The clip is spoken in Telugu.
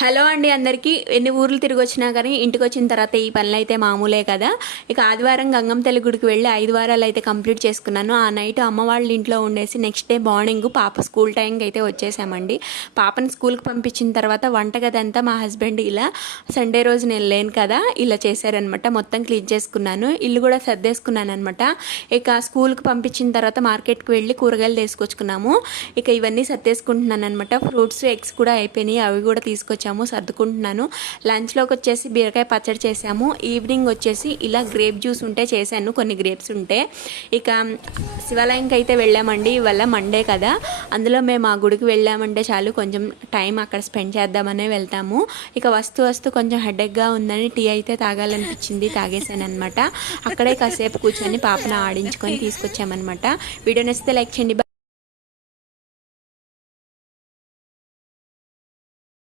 హలో అండి అందరికీ. ఎన్ని ఊర్లు తిరిగి వచ్చినా కానీ ఇంటికి వచ్చిన తర్వాత ఈ పనులు అయితే మామూలే కదా. ఇక ఆదివారం గంగమ్మ తల్లి గుడికి వెళ్ళి 5 వారాలు అయితే కంప్లీట్ చేసుకున్నాను. ఆ నైట్ అమ్మ వాళ్ళ ఇంట్లో ఉండేసి నెక్స్ట్ డే మార్నింగ్ పాప స్కూల్ టైంకి అయితే వచ్చేసామండి. పాపని స్కూల్కి పంపించిన తర్వాత వంటగది అంతా మా హస్బెండ్ ఇలా సండే రోజు నేను లేను కదా ఇలా చేశారనమాట. మొత్తం క్లీన్ చేసుకున్నాను, ఇల్లు కూడా సర్దేసుకున్నాను అనమాట. ఇక స్కూల్కి పంపించిన తర్వాత మార్కెట్కి వెళ్ళి కూరగాయలు తీసుకొచ్చుకున్నాము. ఇక ఇవన్నీ సర్దేసుకుంటున్నాను అనమాట. ఫ్రూట్స్ ఎగ్స్ కూడా అయిపోయినాయి, అవి కూడా తీసుకొచ్చాము, సర్దుకుంటున్నాను. లంచ్లోకి వచ్చేసి బీరకాయ పచ్చడి చేసాము. ఈవినింగ్ వచ్చేసి ఇలా గ్రేప్ జ్యూస్ ఉంటే చేశాను, కొన్ని గ్రేప్స్ ఉంటే. ఇక శివాలయంకి అయితే వెళ్ళామండి. ఇవాళ మండే కదా, అందులో మేము ఆ గుడికి వెళ్ళామంటే చాలు కొంచెం టైం అక్కడ స్పెండ్ చేద్దామనే వెళ్తాము. ఇక వస్తూ కొంచెం హెడేక్గా ఉందని టీ అయితే తాగాలనిపించింది, తాగేసాను అనమాట. అక్కడే కాసేపు కూర్చొని పాపను ఆడించుకొని తీసుకొచ్చామన్నమాట. వీడియో నచ్చితే లైక్ చేయండి.